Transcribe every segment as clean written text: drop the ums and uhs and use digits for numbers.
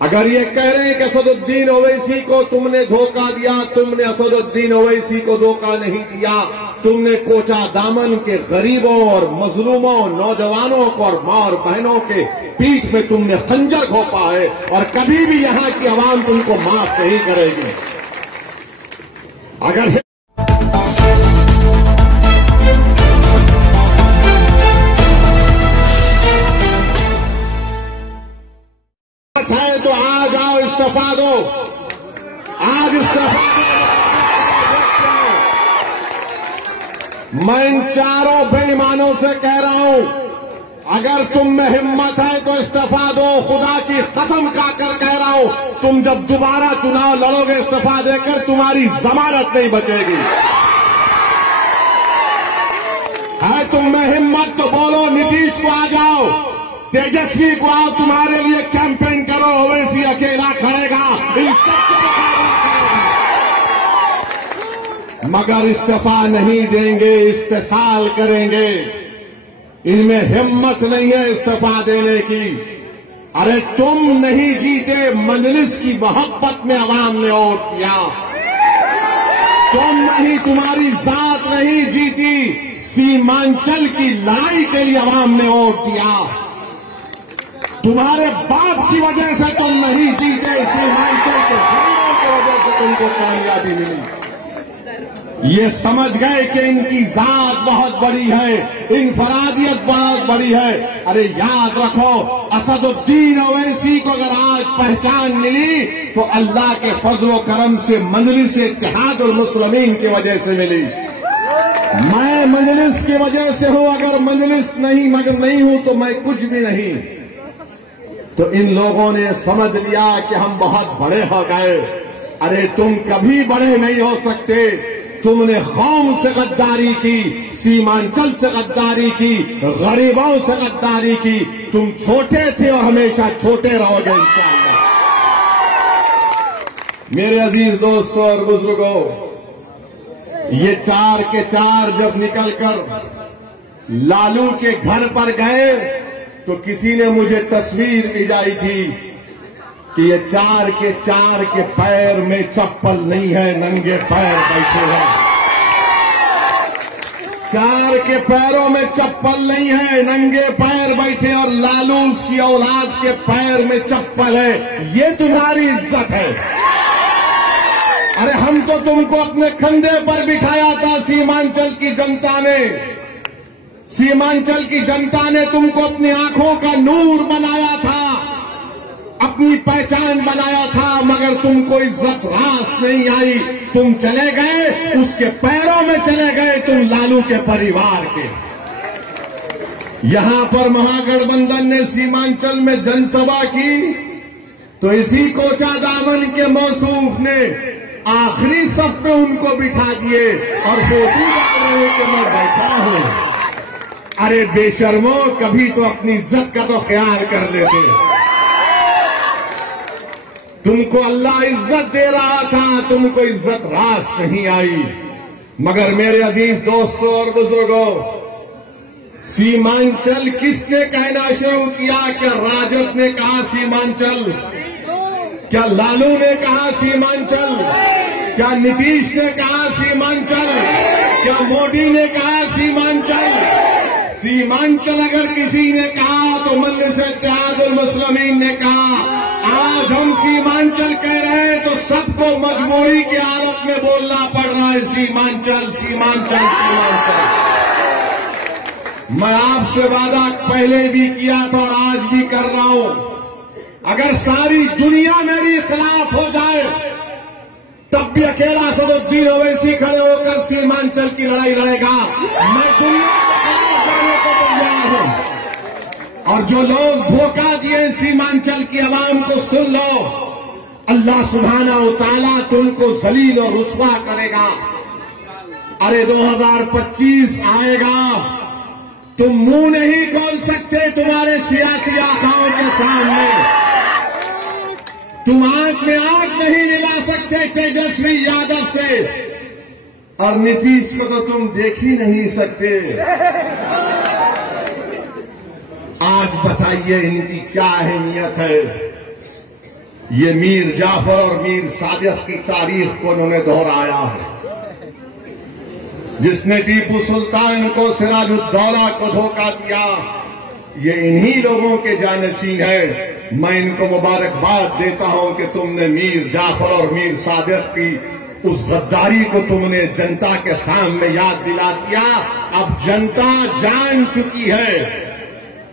अगर ये कह रहे हैं कि असदुद्दीन ओवैसी को तुमने धोखा दिया, तुमने असदुद्दीन ओवैसी को धोखा नहीं दिया। तुमने कोचा दामन के गरीबों और मजलूमों, नौजवानों को और मां और बहनों के पीठ में तुमने खंजर घोंपा है और कभी भी यहां की आवाम तुमको माफ नहीं करेगी। अगर है तो आज आओ, इस्तीफा दो, आज इस्तीफा दो। मैं इन चारों बेईमानों से कह रहा हूं, अगर तुम में हिम्मत है तो इस्तीफा दो। खुदा की कसम खाकर कह रहा हूं, तुम जब दोबारा चुनाव लड़ोगे इस्तीफा देकर, तुम्हारी जमानत नहीं बचेगी। है तुम में हिम्मत तो बोलो, नीतीश को आ जाओ, तेजस्वी को आओ, तुम्हारे लिए कैंपेन करो। ओवैसी अकेला खड़ेगा, इन सबसे मगर इस्तीफा नहीं देंगे, इस्तेसाल करेंगे। इनमें हिम्मत नहीं है इस्तीफा देने की। अरे तुम नहीं जीते, मजलिस की मोहब्बत में अवाम ने वोट किया। तुम नहीं, तुम्हारी जात नहीं जीती, सीमांचल की लड़ाई के लिए अवाम ने वोट दिया। तुम्हारे बाप की वजह से तुम नहीं जीते, सीमांचल के गरीबों की वजह से तुमको कामयाबी मिली। ये समझ गए कि इनकी जात बहुत बड़ी है, इनफरादियत बहुत बड़ी है। अरे याद रखो, असदुद्दीन ओवैसी को अगर आज पहचान मिली तो अल्लाह के फजलो करम से मजलिस इत्तेहादुल मुस्लिमीन की वजह से मिली। मैं मजलिस की वजह से हूं, अगर मजलिस नहीं मगर नहीं हूं तो मैं कुछ भी नहीं। तो इन लोगों ने समझ लिया कि हम बहुत बड़े हो गए। अरे तुम कभी बड़े नहीं हो सकते। तुमने कौम से गद्दारी की, सीमांचल से गद्दारी की, गरीबों से गद्दारी की। तुम छोटे थे और हमेशा छोटे रहोगे इंशाअल्लाह। मेरे अजीज दोस्तों और बुजुर्गों, ये चार के चार जब निकलकर लालू के घर पर गए तो किसी ने मुझे तस्वीर भिजाई थी कि ये चार के पैर में चप्पल नहीं है, नंगे पैर बैठे हैं। चार के पैरों में चप्पल नहीं है, नंगे पैर बैठे, और लालू उसकी औलाद के पैर में चप्पल है। ये तुम्हारी इज्जत है। अरे हम तो तुमको अपने कंधे पर बिठाया था। सीमांचल की जनता ने, सीमांचल की जनता ने तुमको अपनी आंखों का नूर बनाया था, अपनी पहचान बनाया था, मगर तुमको इज्जत रास नहीं आई। तुम चले गए, उसके पैरों में चले गए, तुम लालू के परिवार के। यहां पर महागठबंधन ने सीमांचल में जनसभा की तो इसी कोचा दामन के मौसूफ ने आखिरी सफ पे उनको बिठा दिए और फोटो डाल रहे कि मैं बैठा हूं। अरे बेशर्मो, कभी तो अपनी इज्जत का तो ख्याल कर लेते। तुमको अल्लाह इज्जत दे रहा था, तुमको इज्जत रास नहीं आई। मगर मेरे अजीज दोस्तों और बुजुर्गों, सीमांचल किसने कहना शुरू किया? क्या राजद ने कहा सीमांचल? क्या लालू ने कहा सीमांचल? क्या नीतीश ने कहा सीमांचल? क्या मोदी ने कहा सीमांचल? सीमांचल अगर किसी ने कहा तो मजलिस इत्तेहादुल मुस्लिमीन ने कहा। आज हम सीमांचल कह रहे हैं तो सबको मजबूरी की हालत में बोलना पड़ रहा है सीमांचल, सीमांचल, सीमांचल। मैं आपसे वादा पहले भी किया था और आज भी कर रहा हूं, अगर सारी दुनिया मेरी खिलाफ हो जाए तब भी अकेला असदुद्दीन ओवैसी खड़े होकर सीमांचल की लड़ाई लड़ेगा। मैं दुनिया के खिलाफ जाने को तैयार हूं। और जो लोग धोखा दिए सीमांचल की आवाम को, सुन लो, अल्लाह सुब्हानहू व तआला तुमको जलील और रुस्वा करेगा। अरे 2025 आएगा, तुम मुंह नहीं खोल सकते तुम्हारे सियासी आकाओं के सामने। तुम आंख में आंख नहीं मिला सकते तेजस्वी यादव से, और नीतीश को तो तुम देख ही नहीं सकते। आज बताइए इनकी क्या अहमियत है। ये मीर जाफर और मीर सादिक की तारीख को उन्होंने दोहराया है। जिसने टीपू सुल्तान को, सिराजुद्दौला को धोखा दिया, ये इन्हीं लोगों के जानशीन है। मैं इनको मुबारकबाद देता हूं कि तुमने मीर जाफर और मीर सादिक की उस गद्दारी को तुमने जनता के सामने याद दिला दिया। अब जनता जान चुकी है,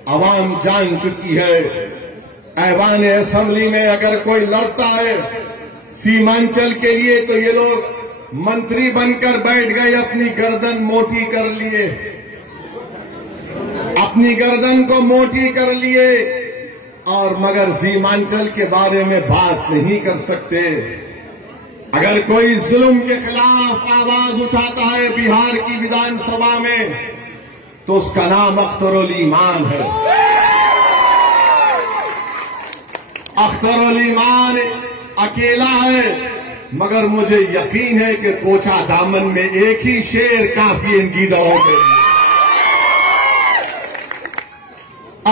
अवाम जान चुकी है। ऐवान असेंबली में अगर कोई लड़ता है सीमांचल के लिए तो ये लोग मंत्री बनकर बैठ गए, अपनी गर्दन मोटी कर लिए, अपनी गर्दन को मोटी कर लिए, और मगर सीमांचल के बारे में बात नहीं कर सकते। अगर कोई जुल्म के खिलाफ आवाज उठाता है बिहार की विधानसभा में तो उसका नाम अख्तरुल ईमान है। अख्तरुल ईमान अकेला है, मगर मुझे यकीन है कि कोचा दामन में एक ही शेर काफी इनकी दौड़ के।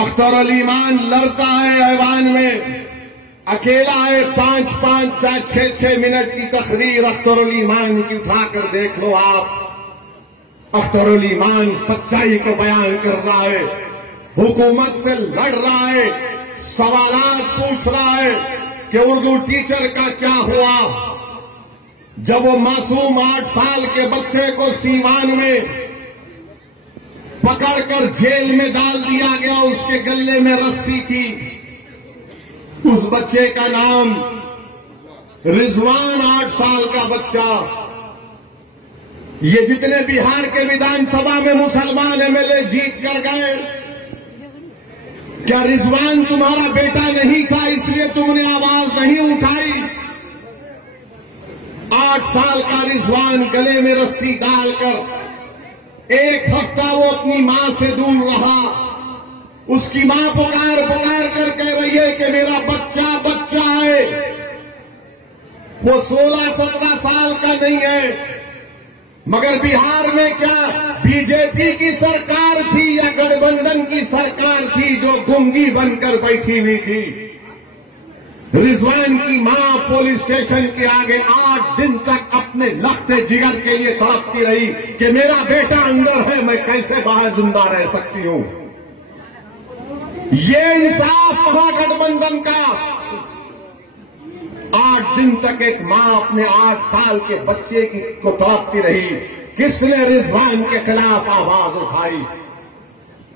अख्तरुल ईमान लड़ता है ऐवान में, अकेला है। 5-5, 6-6 मिनट की तकरीर अख्तरुल ईमान की उठाकर देख लो आप। अख्तरुल ईमान सच्चाई को बयान कर रहा है, हुकूमत से लड़ रहा है, सवालात पूछ रहा है कि उर्दू टीचर का क्या हुआ। जब वो मासूम 8 साल के बच्चे को सीवान में पकड़कर जेल में डाल दिया गया, उसके गले में रस्सी थी, उस बच्चे का नाम रिजवान, 8 साल का बच्चा। ये जितने बिहार के विधानसभा में मुसलमान एमएलए जीत कर गए, क्या रिजवान तुम्हारा बेटा नहीं था इसलिए तुमने आवाज नहीं उठाई? 8 साल का रिजवान गले में रस्सी डालकर 1 हफ्ता वो अपनी मां से दूर रहा। उसकी मां पुकार पुकार कर कह रही है कि मेरा बच्चा बच्चा है। वो 16-17 साल का नहीं है। मगर बिहार में क्या बीजेपी की सरकार थी या गठबंधन की सरकार थी जो गुंगी बनकर बैठी हुई थी? रिजवान की मां पुलिस स्टेशन के आगे 8 दिन तक अपने लखते जिगर के लिए तड़पती रही कि मेरा बेटा अंदर है, मैं कैसे बाहर जिंदा रह सकती हूं। ये इंसाफ महागठबंधन का। 8 दिन तक एक मां अपने 8 साल के बच्चे को तड़पती रही। किसने रिजवान के खिलाफ आवाज उठाई?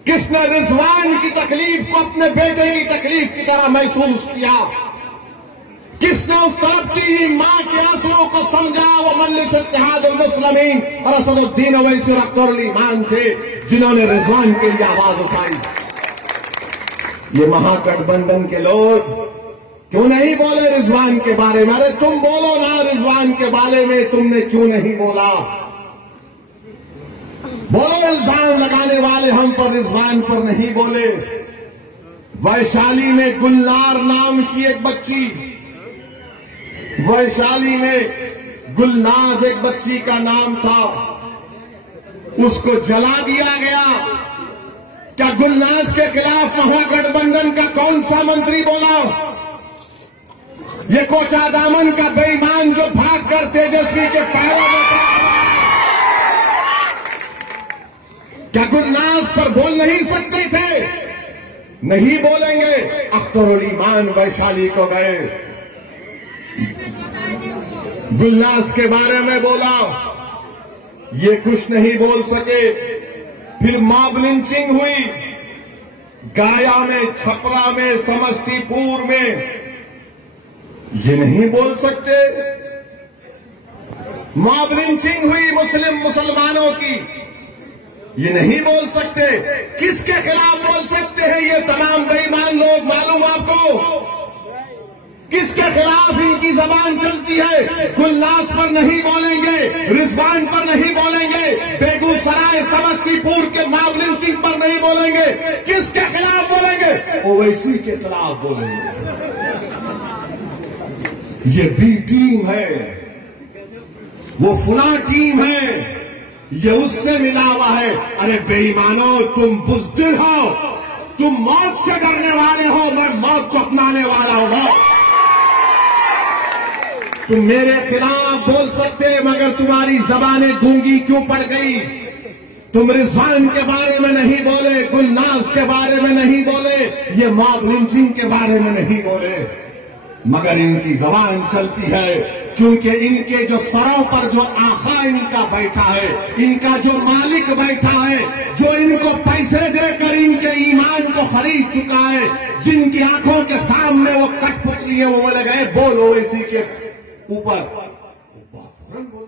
किसने रिजवान की तकलीफ को अपने बेटे की तकलीफ की तरह महसूस किया? किसने उस तड़पती हुई मां के आंसुओं को समझा? वो मजलिस इत्तेहादुल मुस्लिमीन और असदुद्दीन ओवैसी अख्तरुल ईमान थे जिन्होंने रिजवान के लिए आवाज उठाई। ये महागठबंधन के लोग क्यों नहीं बोले रिजवान के बारे में? अरे तुम बोलो ना रिजवान के बारे में, तुमने क्यों नहीं बोला? बोलो, इल्जाम लगाने वाले हम पर, रिजवान पर नहीं बोले। वैशाली में गुलनार नाम की एक बच्ची, वैशाली में गुलनाज एक बच्ची का नाम था, उसको जला दिया गया। क्या गुलनाज के खिलाफ महागठबंधन का कौन सा मंत्री बोला? ये कोचा दामन का बेईमान जो भाग कर तेजस्वी के पैरों में, क्या गुलनाज पर बोल नहीं सकते थे? नहीं बोलेंगे। अख्तरुल ईमान वैशाली को गए, गुलनाज के बारे में बोला, ये कुछ नहीं बोल सके। फिर मॉब लिंचिंग हुई गाया में, छपरा में, समस्तीपुर में, ये नहीं बोल सकते। मॉब लिंचिंग हुई मुसलमानों की, ये नहीं बोल सकते। किसके खिलाफ बोल सकते हैं ये तमाम बेईमान लोग? मालूम आपको किसके खिलाफ इनकी जबान चलती है? गुलनाज पर नहीं बोलेंगे, रिजवान पर नहीं बोलेंगे, बेगूसराय समस्तीपुर के मॉब लिंचिंग पर नहीं बोलेंगे। किसके खिलाफ बोलेंगे? ओवैसी के खिलाफ बोलेंगे। ये बी टीम है, वो फुला टीम है, ये उससे मिला हुआ है। अरे बेईमानों, तुम बुज़दिल हो, तुम मौत से डरने वाले हो, मैं मौत को अपनाने वाला हूं। तुम मेरे खिलाफ बोल सकते मगर तुम्हारी जबानें गूंगी क्यों पड़ गई? तुम रिजवान के बारे में नहीं बोले, गुलनाज के बारे में नहीं बोले, ये मॉब लिंचिंग के बारे में नहीं बोले, मगर इनकी जबान चलती है क्योंकि इनके जो सरों पर जो आका इनका बैठा है, इनका जो मालिक बैठा है, जो इनको पैसे देकर इनके ईमान को खरीद चुका है, जिनकी आंखों के सामने वो कठपुतली है, वो लगे बोलो इसी के ऊपर फौरन बोल